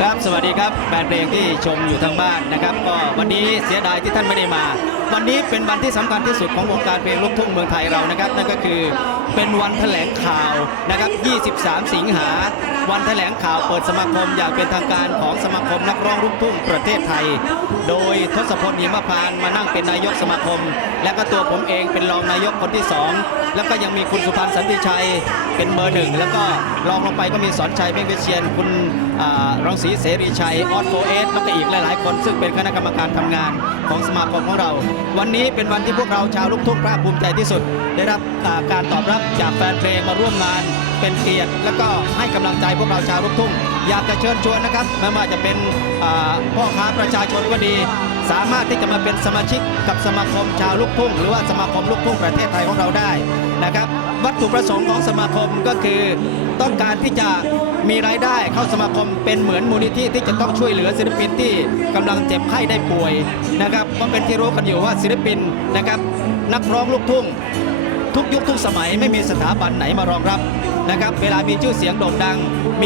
ครับสวัสดีครับแฟนเพลงที่ชมอยู่ทางบ้านนะครับ ก็วันนี้เสียดายที่ท่านไม่ได้มา วันนี้เป็นวันที่สำคัญที่สุดของวงการเพลงลูกทุ่งเมืองไทยเรานะครับ นั่นก็คือเป็นวันแถลงข่าวนะครับ 23 สิงหา วันแถลงข่าวเปิดสมาคมอย่างเป็นทางการของสมาคมนักร้องลูกทุ่งประเทศไทย โดยทศพลหิมพานต์มานั่งเป็นนายกสมาคม และก็ตัวผมเองเป็นรองนายกคนที่สองแล้วก็ยังมีคุณสุพันธ์สันติชัยเป็นเบอร์หนึ่งแล้วก็รองลงไปก็มีสอนชัยเมฆวิเชียน คุณอรองศรีเสรีชัยออสโฟเอสแล้วก็อีกหลาย ๆ คนซึ่งเป็นคณะกรรมการทำงานของสมาคมของเรา วันนี้เป็นวันที่พวกเราชาวลูกทุ่งภาคภูมิใจที่สุด ได้รับาการตอบรับจากแฟนเพลงมาร่วมงานเป็นเกียรติ แล้วก็ให้กำลังใจพวกเราชาวลูกทุ่ง อยากจะเชิญชวนนะครับไม่ว่าจะเป็นพ่อค้าประชาชนก็ดี สามารถที่จะมาเป็นสมาชิกกับสมาคมชาวลูกทุ่งหรือว่าสมาคมลูกทุ่งประเทศไทยของเราได้นะครับ วัตถุประสงค์ของสมาคมก็คือต้องการที่จะมีรายได้เข้าสมาคมเป็นเหมือนมูลนิธิที่จะต้องช่วยเหลือศิลปินที่กำลังเจ็บไข้ได้ป่วยนะครับเพราะเป็นที่รู้กันอยู่ว่าศิลปินนะครับ นักร้องลูกทุ่ง ทุกยุคทุกสมัยไม่มีสถาบันไหนมารองรับนะครับ เวลามีชื่อเสียงโด่งดัง มี